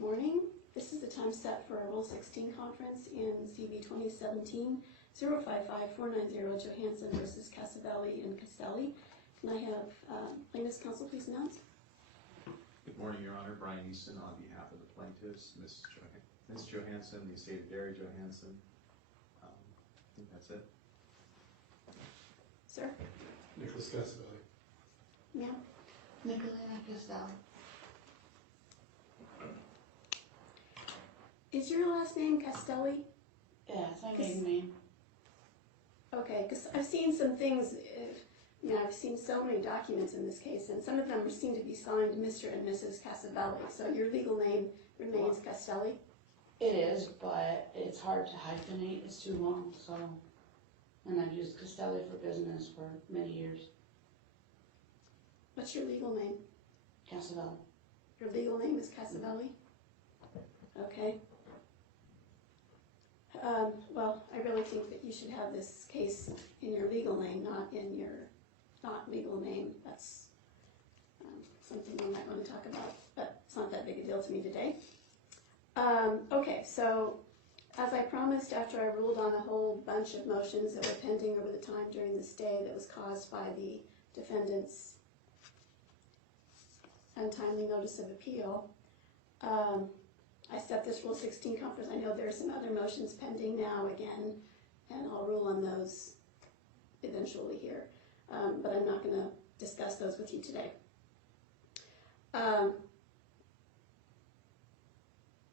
morning. This is the time set for a Rule 16 conference in CB 2017-055-490 Johansson versus Casavelli and Castelli. Can I have plaintiff's counsel please announce? Good morning, Your Honor. Bryan Eastin on behalf of the plaintiffs, Ms. Johansson, the estate of Gary Johansson. I think that's it. Sir? Nicholas Casavelli. Ma'am? Nicolina Castelli. Is your last name Castelli? Yes, I maiden name. Okay, because I've seen some things, I've seen so many documents in this case, and some of them seem to be signed Mr. and Mrs. Casavelli, so your legal name remains Castelli? It is, but it's hard to hyphenate, it's too long, so, and I've used Castelli for business for many years. What's your legal name? Casavelli. Your legal name is Casavelli? Okay. Well, I really think that you should have this case in your legal name, not in your not legal name. That's something we might want to talk about, but it's not that big a deal to me today. Okay, so as I promised, after I ruled on a whole bunch of motions that were pending over the time during the stay that was caused by the defendant's untimely notice of appeal, I set this Rule 16 conference. I know there are some other motions pending now again, and I'll rule on those eventually here, but I'm not going to discuss those with you today.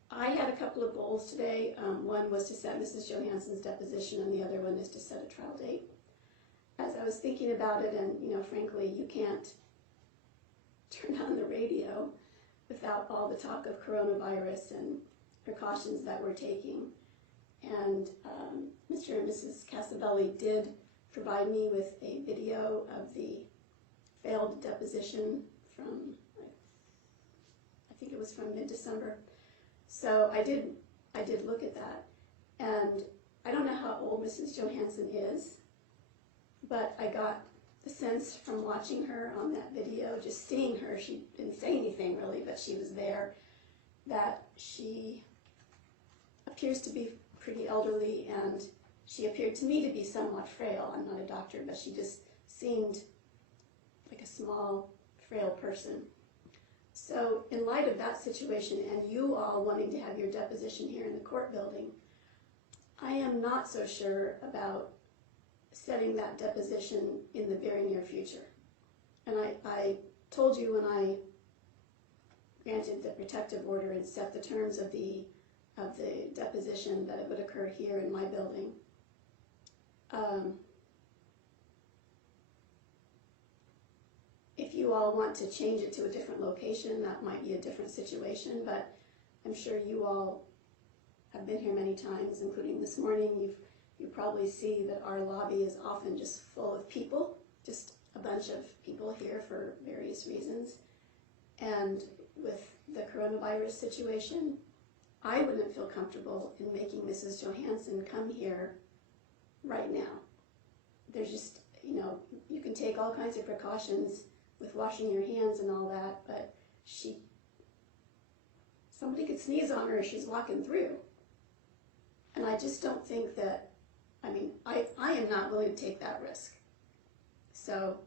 I had a couple of goals today. One was to set Mrs. Johansson's deposition, and the other one is to set a trial date. As I was thinking about it, and frankly, you can't turn on the radio without all the talk of coronavirus and precautions that we're taking. And Mr. and Mrs. Casavelli did provide me with a video of the failed deposition from, I think it was from mid-December. So I did look at that. And I don't know how old Mrs. Johansson is, but I got the sense from watching her on that video, just seeing her, she didn't say anything really, but she was there, that she appears to be pretty elderly, and she appeared to me to be somewhat frail. I'm not a doctor, but she just seemed like a small, frail person. So in light of that situation, and you all wanting to have your deposition here in the court building, I am not so sure about setting that deposition in the very near future. And I told you when I granted the protective order and set the terms of the deposition that it would occur here in my building. If you all want to change it to a different location, that might be a different situation, but I'm sure you all have been here many times, including this morning. You probably see that our lobby is often just full of people, just a bunch of people here for various reasons. And with the coronavirus situation, I wouldn't feel comfortable in making Mrs. Johansson come here right now. There's just, you can take all kinds of precautions with washing your hands and all that, but somebody could sneeze on her as she's walking through. And I just don't think that, I am not willing to take that risk. So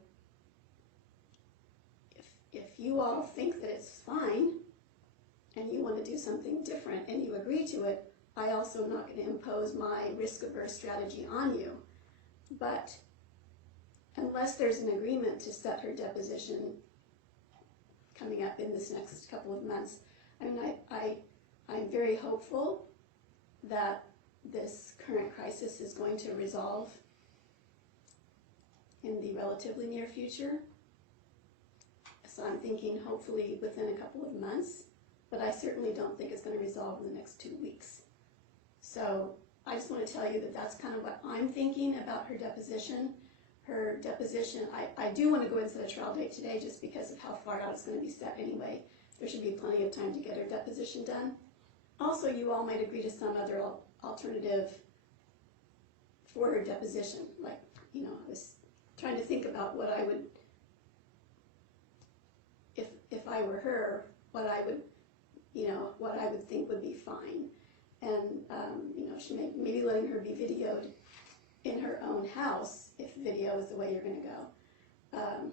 if you all think that it's fine and you want to do something different and you agree to it, I also am not going to impose my risk-averse strategy on you. But unless there's an agreement to set her deposition coming up in this next couple of months, I'm very hopeful that this current crisis is going to resolve in the relatively near future. So I'm thinking hopefully within a couple of months, but I certainly don't think it's going to resolve in the next 2 weeks. So I just want to tell you that that's kind of what I'm thinking about her deposition. Her deposition, I do want to go into the trial date today just because of how far out it's going to be set anyway. There should be plenty of time to get her deposition done. Also, you all might agree to some other alternative for her deposition. Like, I was trying to think about what I would, if I were her, what I would fine. And, she maybe letting her be videoed in her own house, if video is the way you're going to go,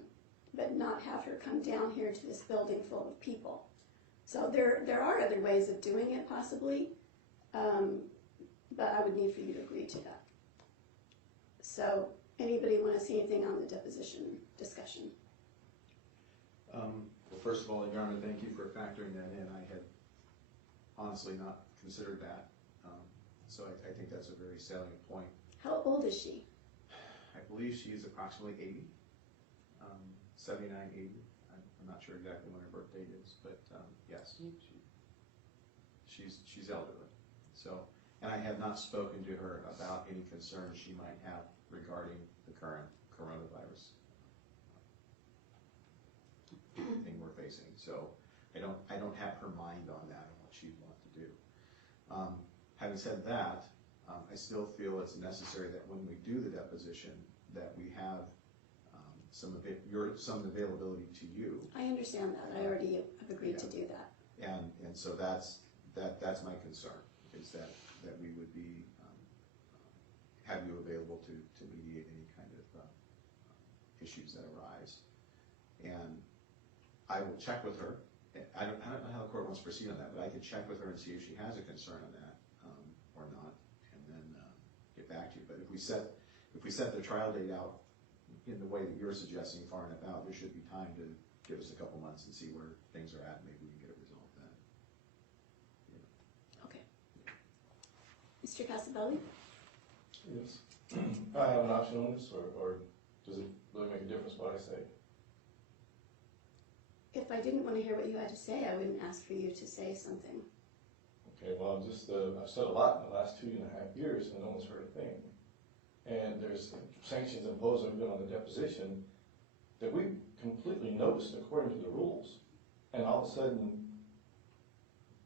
but not have her come down here to this building full of people. So there are other ways of doing it possibly, but I would need for you to agree to that. So anybody want to say anything on the deposition discussion? Well, first of all, Your Honor, thank you for factoring that in. I had honestly not considered that. So I think that's a very salient point. How old is she? I believe she's approximately 80, 79, 80. I'm not sure exactly when her birth date is, but yes, she's elderly. So, and I have not spoken to her about any concerns she might have regarding the current coronavirus thing we're facing. So I don't have her mind on that and what she'd want to do. Having said that, I still feel it's necessary that when we do the deposition that we have some availability to you. I understand that. I already have agreed to do that. And so that's my concern, is that we would be have you available to mediate any kind of issues that arise. And I will check with her. I don't know how the court wants to proceed on that, but I can check with her and see if she has a concern on that or not, and then get back to you. But if we set the trial date out in the way that you're suggesting, far enough out, there should be time to give us a couple months and see where things are at. Maybe we can get it resolved then. Yeah. Okay. Mr. Casavelli? Yes. I have an option on this, or does it really make a difference what I say? If I didn't want to hear what you had to say, I wouldn't ask for you to say something. Okay, well, I've said a lot in the last 2.5 years, and no one's heard a thing. And there's sanctions imposed on the deposition that we completely noticed according to the rules. And all of a sudden,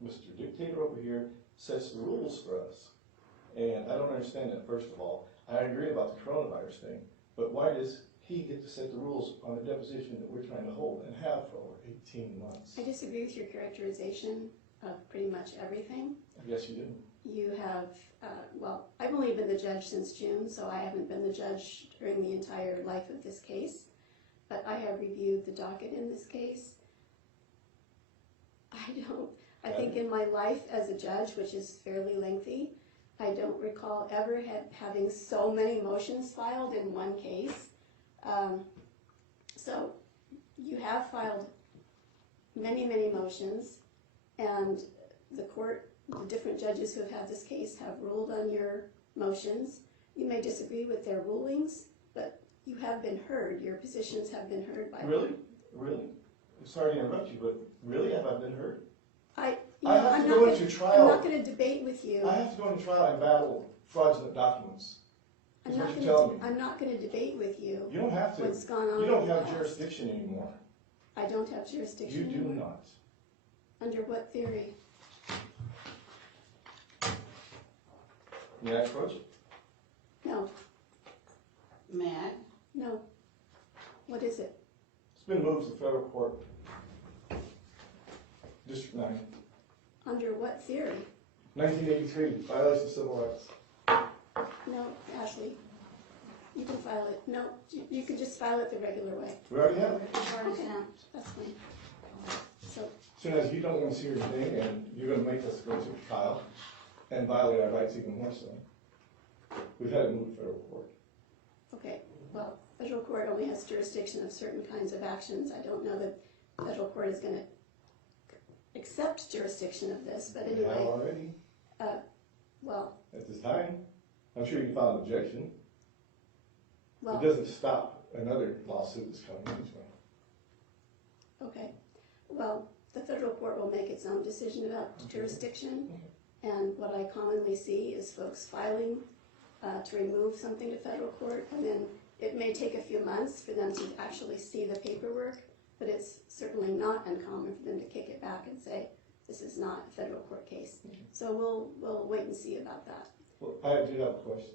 Mr. Dictator over here sets the rules for us. And I don't understand that, first of all. I agree about the coronavirus thing, but why does he get to set the rules on the deposition that we're trying to hold and have for over 18 months? I disagree with your characterization of pretty much everything. I guess you didn't. You have, well, I've only been the judge since June, so I haven't been the judge during the entire life of this case. But I have reviewed the docket in this case. I think in my life as a judge, which is fairly lengthy, I don't recall ever having so many motions filed in one case. So you have filed many, many motions, and the court, the different judges who have had this case have ruled on your motions. You may disagree with their rulings, but you have been heard. Your positions have been heard by Really? Really? I'm sorry to interrupt you, but really, have I been heard? I'm to go into trial. I'm not going to debate with you. I have to go into trial and battle fraudulent documents. I'm That's not what going you're telling me. I'm not going to debate with you. You don't have to. What's gone on You don't in the have past. jurisdiction anymore. I don't have jurisdiction. You do anymore? not. Under what theory? May I approach it? No, May I? no. What is it? It's been moved to the federal court. District 9. Under what theory? 1983, violation of civil rights. No, Ashley. You can file it. No, you can just file it the regular way. We already have it. Okay, that's fine. So, As soon as you don't want to see your thing, and you're going to make us go to trial and violate our rights even more so. We've had it moved to federal court. okay, well, federal court only has jurisdiction of certain kinds of actions. I don't know that federal court is going to accept jurisdiction of this, but We have anyway, already. well, At this time, I'm sure you can file an objection. well, It doesn't stop another lawsuit that's coming anyway. okay. Well, the federal court will make its own decision about jurisdiction, and what I commonly see is folks filing to remove something to federal court, and then it may take a few months for them to actually see the paperwork, but it's certainly not uncommon for them to kick it back and say, this is not a federal court case. So we'll wait and see about that. Well, I do have a question.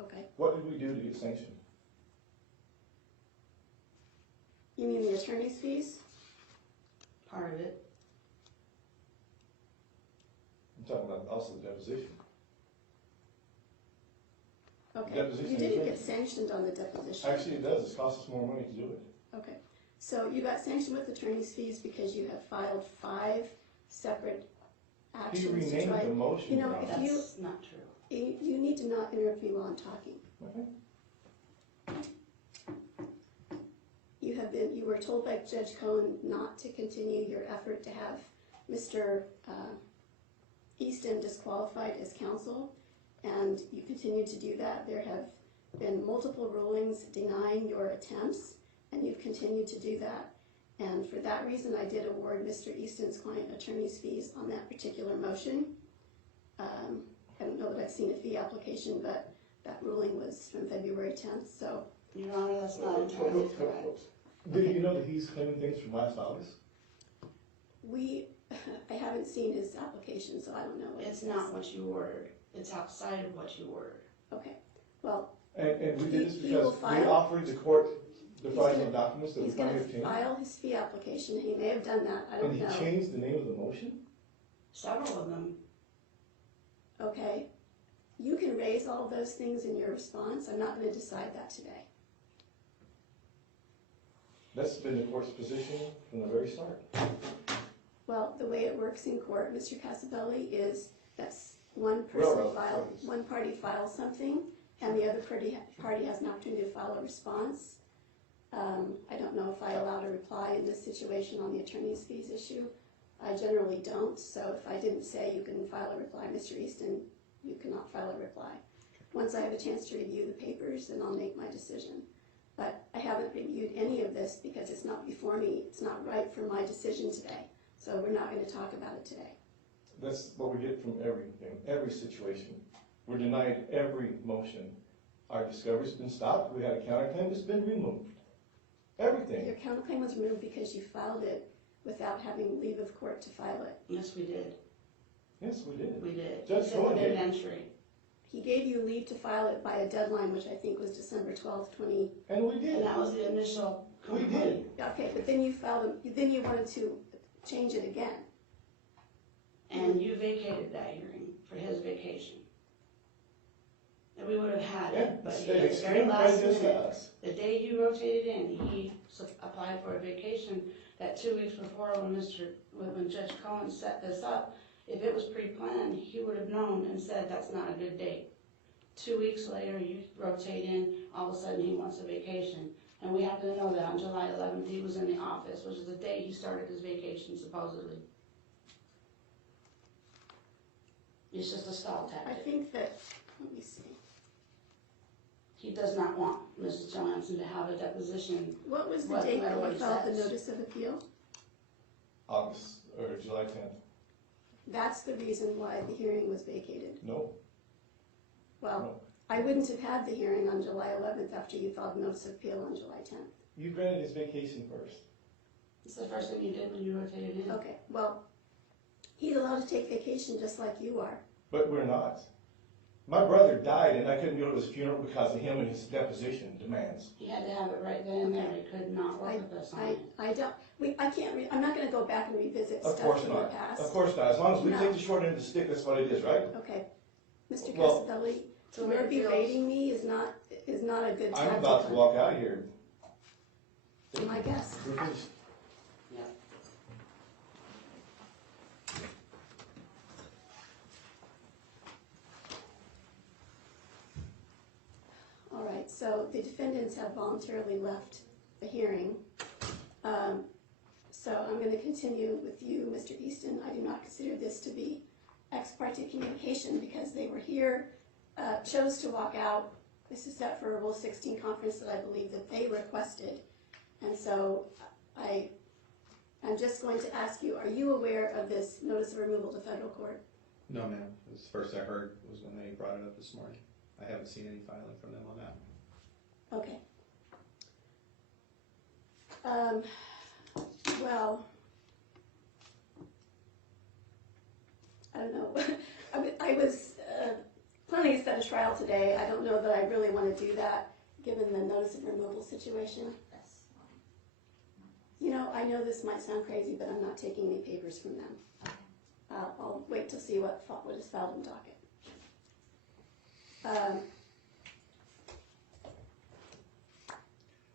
Okay. What did we do to get sanctioned? You mean the attorney's fees? Part of it. I'm talking about also the deposition. Okay, Deposition you didn't is get sanctioned on the deposition. Actually, it does. It costs us more money to do it. Okay, so you got sanctioned with attorney's fees because you have filed 5 separate He actions to renamed try. the motion. You know, Your if Honor. That's not true. You need to not interrupt me while I'm talking. Okay. You were told by Judge Cohen not to continue your effort to have Mr. Eastin disqualified as counsel, and you continue to do that. There have been multiple rulings denying your attempts, and you've continued to do that. And for that reason, I did award Mr. Eastin's client attorney's fees on that particular motion. I don't know that I've seen a fee application, but that ruling was from February 10th, so. Your Honor, that's not entirely correct. Do you know that he's claiming things from last August? I haven't seen his application, so I don't know what it It's says. not what you ordered. It's outside of what you ordered. Okay, well, And we did this He will because we file- offered the court the He's fraudulent gonna- documents that we he's gonna finally obtained. file his fee application. He may have done that, I don't And know. he changed the name of the motion? Several of them. Okay, you can raise all those things in your response. I'm not gonna decide that today. That's been the court's position from the very start. Well, the way it works in court, Mr. Casavelli, is that's one Railroad party one party files something, and the other party has an opportunity to file a response. I don't know if I allowed a reply in this situation on the attorney's fees issue. I generally don't, so if I didn't say you can file a reply, Mr. Eastin, you cannot file a reply. Once I have a chance to review the papers, then I'll make my decision. But I haven't reviewed any of this because it's not before me. It's not right for my decision today. So we're not going to talk about it today. That's what we get from everything, every situation. We're denied every motion. Our discovery's been stopped. We had a counterclaim that's been removed. Everything. Your counterclaim was removed because you filed it without having leave of court to file it. Yes, we did. Yes, we did. We did. Judge It's Cohen in the did. entry. He gave you leave to file it by a deadline, which I think was December 12th, And we And did. that was the initial We complaint. did. Okay, but then then you wanted to change it again. And you vacated that hearing for his vacation. And we would have had Yeah, it, but he, it's at the very last prejudice to minute, us. the day you rotated in, he applied for a vacation that 2 weeks before when Judge Cohen set this up. If it was pre-planned, he would have known and said, that's not a good date. 2 weeks later, you rotate in, all of a sudden he wants a vacation. And we happen to know that on July 11th, he was in the office, which is the day he started his vacation supposedly. It's just a stall I tactic. think that, let me see. He does not want Mrs. Johansson to have a deposition. What was the What date that you literally filed the says. notice of appeal? August, or July 10th. That's the reason why the hearing was vacated. No. Well, No. I wouldn't have had the hearing on July 11th after you filed the notice of appeal on July 10th. You granted his vacation first. It's the first thing you did when you rotated in. Okay, well, he's allowed to take vacation just like you are. But we're not. My brother died and I couldn't go to his funeral because of him and his deposition demands. He had to have it right then and there. He could not work with us on it. I'm not gonna go back and revisit Of stuff course from the not. past. Of course not. As long as we No. take the short end of the stick, that's what it is, right? Okay, Mr. Well- Casavelli, So your it feels- berating me is not a good tactic. I'm about to walk out of here. My guess. We're finished. Yeah. All right, so the defendants have voluntarily left the hearing. So I'm going to continue with you, Mr. Eastin. I do not consider this to be ex parte communication because they were here, chose to walk out. This is set for a Rule 16 conference that I believe that they requested. And so I'm just going to ask you, are you aware of this notice of removal to federal court? No, ma'am. It was the first I heard was when they brought it up this morning. I haven't seen any filing from them on that. Okay. Well, I don't know. I was planning to set a trial today. I don't know that I really want to do that, given the notice of removal situation. You know, I know this might sound crazy, but I'm not taking any papers from them. I'll wait till see see what is filed in docket.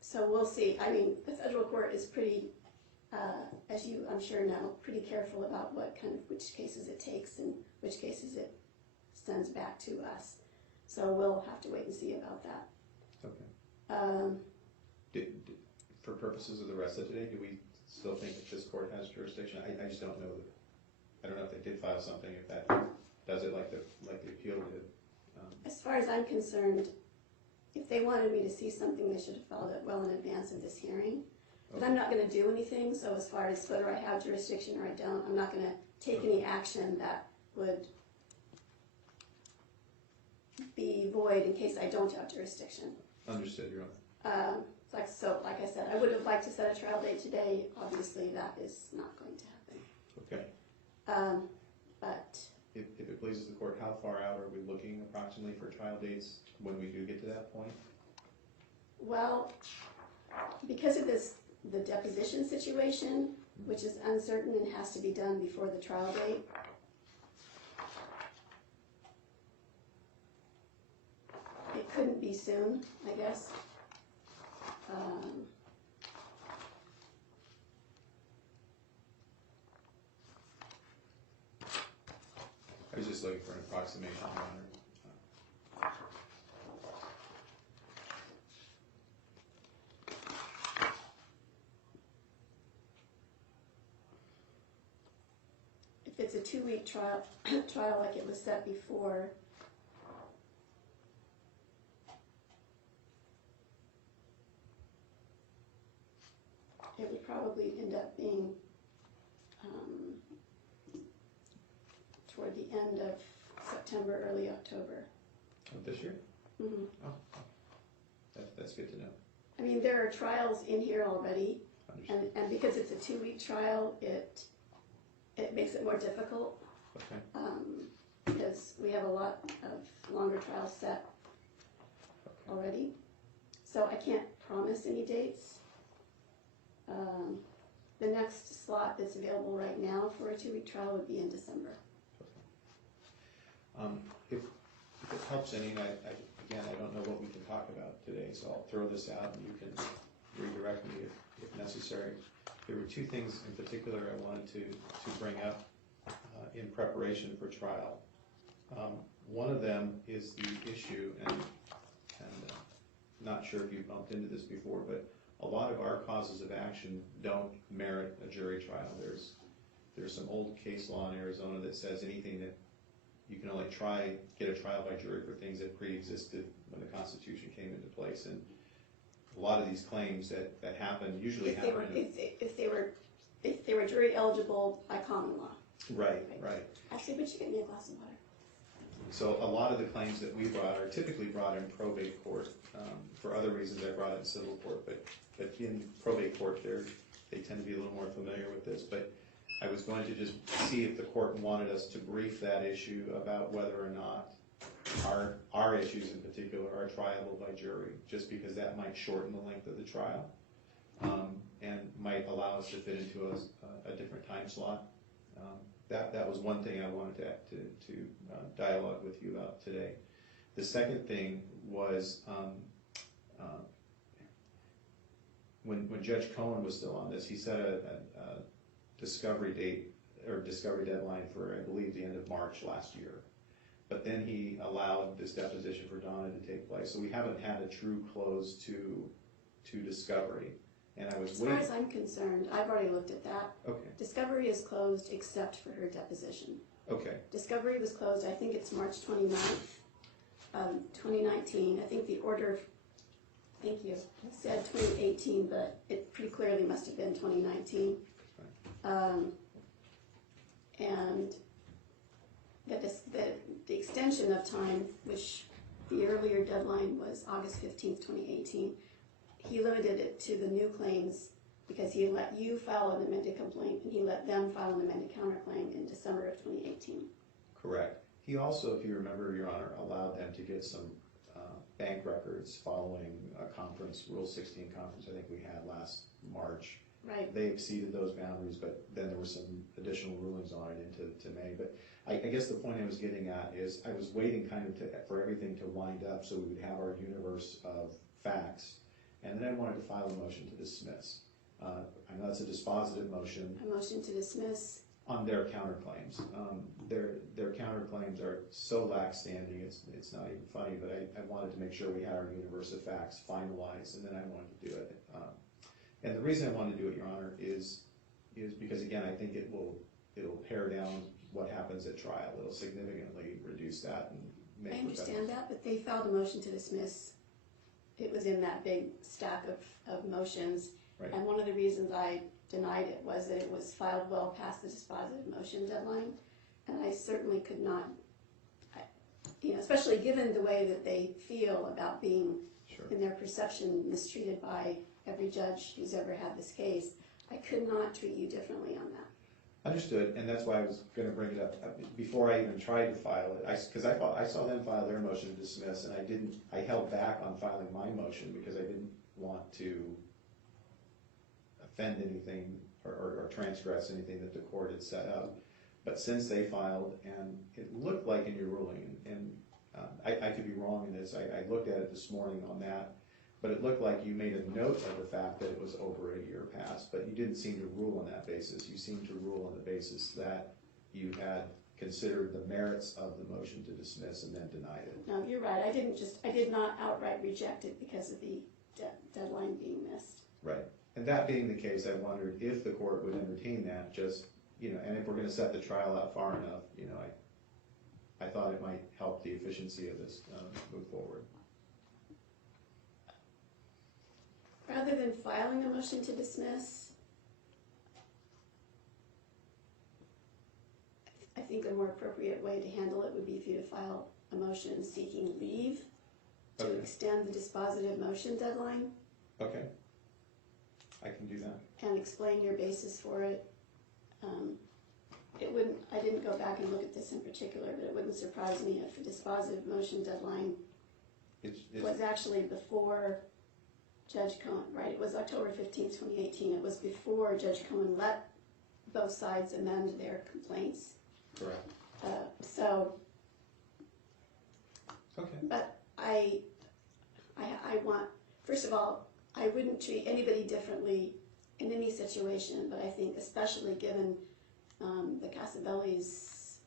So we'll see. I mean, the federal court is pretty, as you I'm sure know, pretty careful about which cases it takes and which cases it sends back to us. So we'll have to wait and see about that. Okay. For purposes of the rest of today, do we still think that this court has jurisdiction? I just don't know. I don't know if they did file something, if that does it like the appeal did. As far as I'm concerned, if they wanted me to see something, they should have filed it well in advance of this hearing. But I'm not going to do anything, so as far as whether I have jurisdiction or I don't, I'm not going to take any action that would be void in case I don't have jurisdiction. Understood, Your Honor. Like I said, I would have liked to set a trial date today. Obviously, that is not going to happen. Okay. But If it pleases the court, how far out are we looking approximately for trial dates when we do get to that point? well, because of the deposition situation, which is uncertain and has to be done before the trial date, it couldn't be soon, I guess. I was just looking for an approximation, Your Honor. If it's a 2-week trial like it was set before, it would probably end up being toward the end of September, early October. Of this year? Mm-hmm. Oh, that's good to know. I mean, there are trials in here already, Understood. and because it's a 2-week trial, it makes it more difficult. Okay. Because we have a lot of longer trials set already. So I can't promise any dates. The next slot that's available right now for a 2-week trial would be in December. If it helps any, again, I don't know what we can talk about today, so I'll throw this out and you can redirect me if necessary. There were 2 things in particular I wanted to bring up in preparation for trial. One of them is the issue, and not sure if you've bumped into this before, but a lot of our causes of action don't merit a jury trial. There's some old case law in Arizona that says anything that you can only get a trial by jury for things that pre-existed when the Constitution came into place. And a lot of these claims that happen usually happen if they were jury eligible by common law. Right. Actually, would you get me a glass of water? So a lot of the claims that we brought are typically brought in probate court. For other reasons, I brought it in civil court, but in probate court, they tend to be a little more familiar with this. But I was going to just see if the court wanted us to brief that issue about whether or not our issues in particular are triable by jury, just because that might shorten the length of the trial and might allow us to fit into a different time slot. That was one thing I wanted to dialogue with you about today. The second thing was when Judge Cohen was still on this, he set a discovery date or discovery deadline for, I believe, the end of March last year. But then he allowed this deposition for Donna to take place. So we haven't had a true close to discovery. And I was waiting. As far as I'm concerned, I've already looked at that. Okay. Discovery is closed except for her deposition. Okay. Discovery was closed, I think it's March 29th, 2019. I think the order, thank you, said 2018, but it pretty clearly must have been 2019. And the extension of time, which the earlier deadline was August 15th, 2018, he limited it to the new claims because he let you file an amended complaint and he let them file an amended counterclaim in December of 2018. Correct. He also, if you remember, Your Honor, allowed them to get some bank records following a conference, Rule 16 conference I think we had last March. Right. They exceeded those boundaries, but then there were some additional rulings on it into May. But I guess the point I was getting at is I was waiting kind of for everything to wind up so we would have our universe of facts, and then I wanted to file a motion to dismiss. I know it's a dispositive motion. A motion to dismiss. On their counterclaims. Their counterclaims are so lax-standing, it's not even funny, but I wanted to make sure we had our universe of facts finalized, and then I wanted to do it. And the reason I wanted to do it, Your Honor, is because, again, I think it'll pare down what happens at trial. It'll significantly reduce that and make I it better. understand that, but they filed a motion to dismiss. It was in that big stack of motions. Right. And one of the reasons I denied it was that it was filed well past the dispositive motion deadline. And I certainly could not, especially given the way that they feel about being, Sure. in their perception, mistreated by every judge who's ever had this case, I could not treat you differently on that. Understood, and that's why I was going to bring it up before I even tried to file it. Because I saw them file their motion to dismiss, and I held back on filing my motion because I didn't want to offend anything or transgress anything that the court had set up. But since they filed, and it looked like in your ruling, and I could be wrong in this, I looked at it this morning on that, but it looked like you made a note of the fact that it was over a year past, but you didn't seem to rule on that basis. You seemed to rule on the basis that you had considered the merits of the motion to dismiss and then denied it. No, you're right. I did not outright reject it because of the deadline being missed. Right. And that being the case, I wondered if the court would entertain that, and if we're going to set the trial out far enough, I thought it might help the efficiency of this move forward. Rather than filing a motion to dismiss, I think a more appropriate way to handle it would be for you to file a motion seeking leave to Okay. extend the dispositive motion deadline Okay. I can do that. and explain your basis for it. I didn't go back and look at this in particular, but it wouldn't surprise me if the dispositive motion deadline was actually before Judge Cohen, right? It was October 15th, 2018. It was before Judge Cohen let both sides amend their complaints. Correct. Okay. But I want, first of all, I wouldn't treat anybody differently in any situation, but I think especially given the Casavellis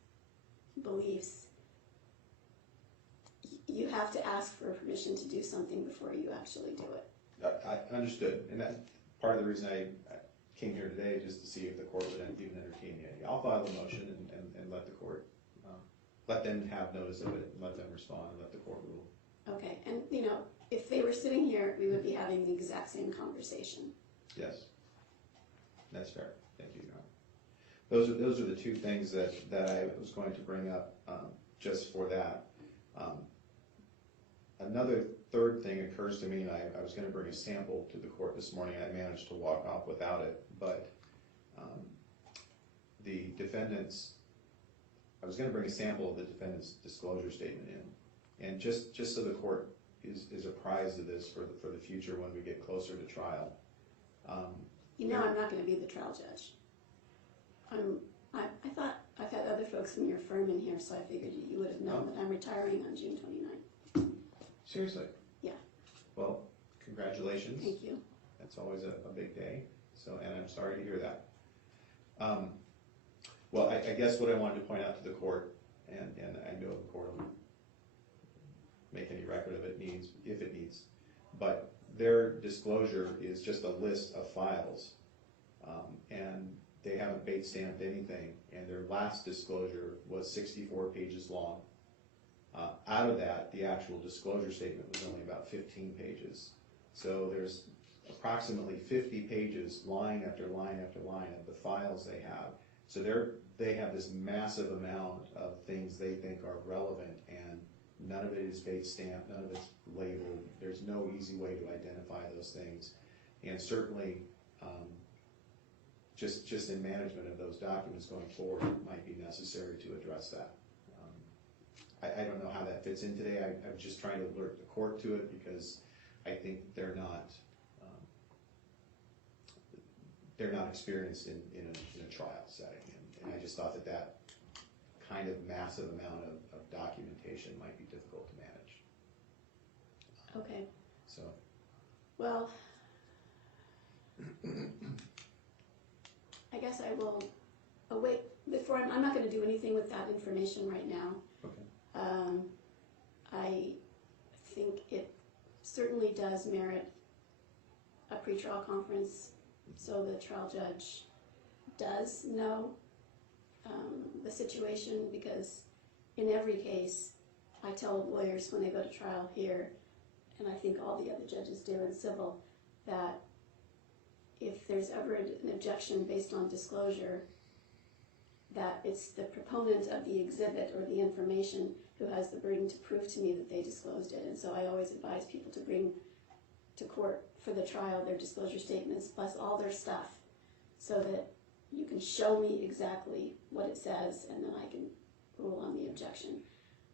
beliefs, you have to ask for permission to do something before you actually do it. I understood, and that's part of the reason I came here today, just to see if the court would even entertain me. I'll file the motion and let the court, let them have notice of it, and let them respond, and let the court rule. Okay, and if they were sitting here, we would be having the exact same conversation. Yes, that's fair. Thank you, Your Honor. Those are the two things that I was going to bring up just for that. Another third thing occurs to me, and I was going to bring a sample to the court this morning, and I managed to walk off without it, but the defendants, I was going to bring a sample of the defendant's disclosure statement in, and just so the court is apprised of this for the future when we get closer to trial. I'm not going to be the trial judge. I thought I've had other folks from your firm in here, so I figured you would have known that I'm retiring on June 29th. Seriously? Yeah. Well, congratulations. Thank you. That's always a big day. And I'm sorry to hear that. Well, I guess what I wanted to point out to the court, and I know the court will make any record of it if it needs, but their disclosure is just a list of files, and they haven't bait stamped anything, and their last disclosure was 64 pages long. Out of that, the actual disclosure statement was only about 15 pages. So there's approximately 50 pages, line after line after line of the files they have. So they have this massive amount of things they think are relevant, and none of it is bait stamped, none of it's labeled. There's no easy way to identify those things. And certainly, just in management of those documents going forward, it might be necessary to address that. I don't know how that fits in today. I'm just trying to alert the court to it because I think they're not experienced in a trial setting, and I just thought that kind kind of massive amount of documentation might be difficult to manage. Okay, So, well, I guess I will await, I'm not gonna do anything with that information right now. okay. I think it certainly does merit a pretrial conference, so the trial judge does know the situation, because in every case, I tell lawyers when they go to trial here, and I think all the other judges do in civil, that if there's ever an objection based on disclosure, that it's the proponent of the exhibit or the information who has the burden to prove to me that they disclosed it. And so I always advise people to bring to court for the trial their disclosure statements plus all their stuff, so that you can show me exactly what it says, and then I can rule on the objection.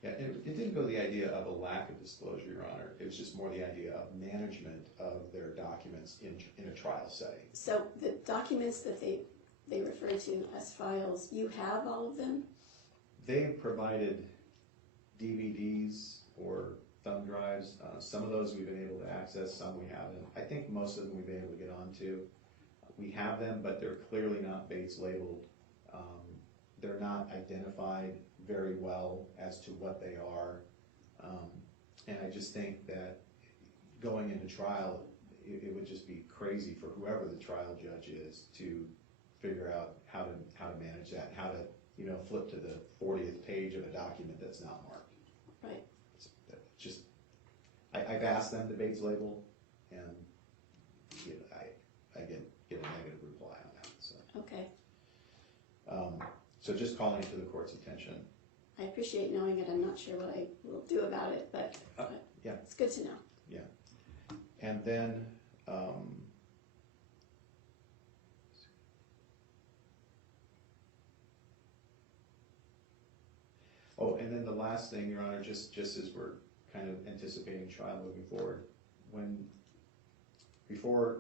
Yeah, it didn't go the idea of a lack of disclosure, Your Honor. It was just more the idea of management of their documents in a trial setting. So the documents that they refer to as files, you have all of them? They provided DVDs or thumb drives. Some of those we've been able to access, some we haven't. I think most of them we've been able to get onto. We have them, but they're clearly not Bates labeled. They're not identified very well as to what they are. And I just think that going into trial, it would just be crazy for whoever the trial judge is to figure out how to manage that, how to flip to the 40th page of a document that's not marked. Right. I've asked them to Bates label, and I get a negative reply on that. So. Okay. So just calling it to the court's attention. I appreciate knowing it. I'm not sure what I will do about it, but yeah, it's good to know. yeah. And then and then the last thing, Your Honor, just as we're kind of anticipating trial moving forward, before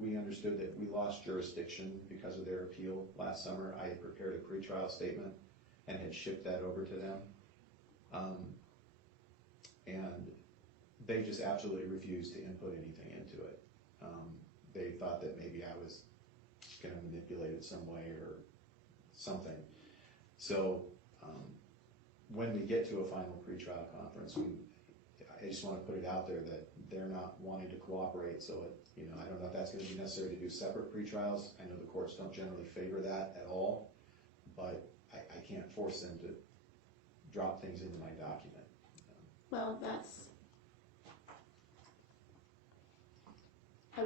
we understood that we lost jurisdiction because of their appeal last summer, I had prepared a pretrial statement and had shipped that over to them. And they just absolutely refused to input anything into it. They thought that maybe I was going to manipulate it some way or something. So when we get to a final pretrial conference, I just want to put it out there that they're not wanting to cooperate. So I don't know if that's going to be necessary to do separate pretrials. I know the courts don't generally favor that at all, but I can't force them to drop things into my document. Well, I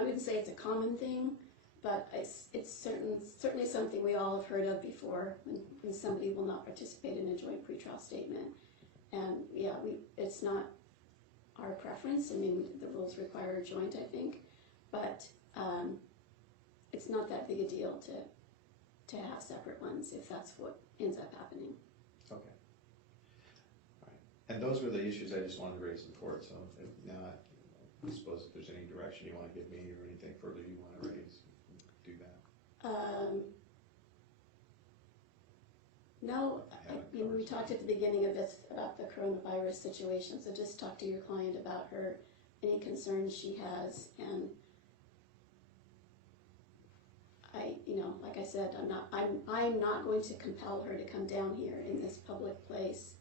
wouldn't say it's a common thing, but it's certainly something we all have heard of before, when somebody will not participate in a joint pretrial statement. And yeah, it's not our preference. I mean, the rules require a joint, I think, but it's not that big a deal to have separate ones if that's what ends up happening. Okay. All right. And those were the issues I just wanted to raise in court. So now I suppose if there's any direction you want to give me or anything further you want to raise, do that. No, we talked at the beginning of this about the coronavirus situation, so just talk to your client about any concerns she has, and like I said, I'm not going to compel her to come down here in this public place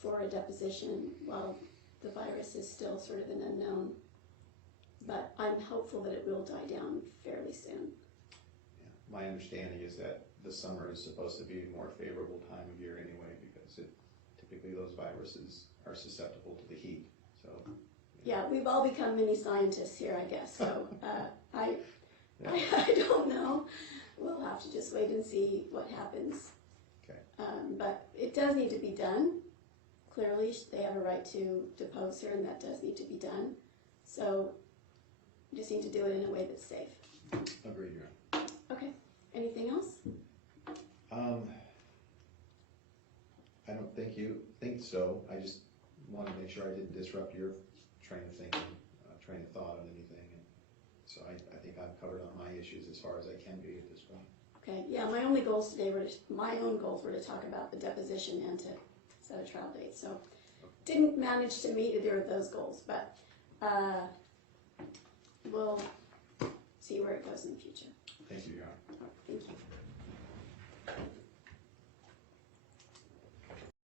for a deposition while the virus is still sort of an unknown, but I'm hopeful that it will die down fairly soon. Yeah. My understanding is that the summer is supposed to be a more favorable time of year anyway, because typically those viruses are susceptible to the heat. So yeah, we've all become mini scientists here, I guess. So I don't know. We'll have to just wait and see what happens. Okay. But it does need to be done. Clearly, they have a right to depose her, and that does need to be done. So we just need to do it in a way that's safe. Agreed, Your Honor. Okay. Anything else? I don't think so. I just want to make sure I didn't disrupt your train of thinking, train of thought on anything. And so I think I've covered on my issues as far as I can be at this point. Okay, yeah, my only goals today were, my own goals were to talk about the deposition and to set a trial date, so didn't manage to meet either of those goals, but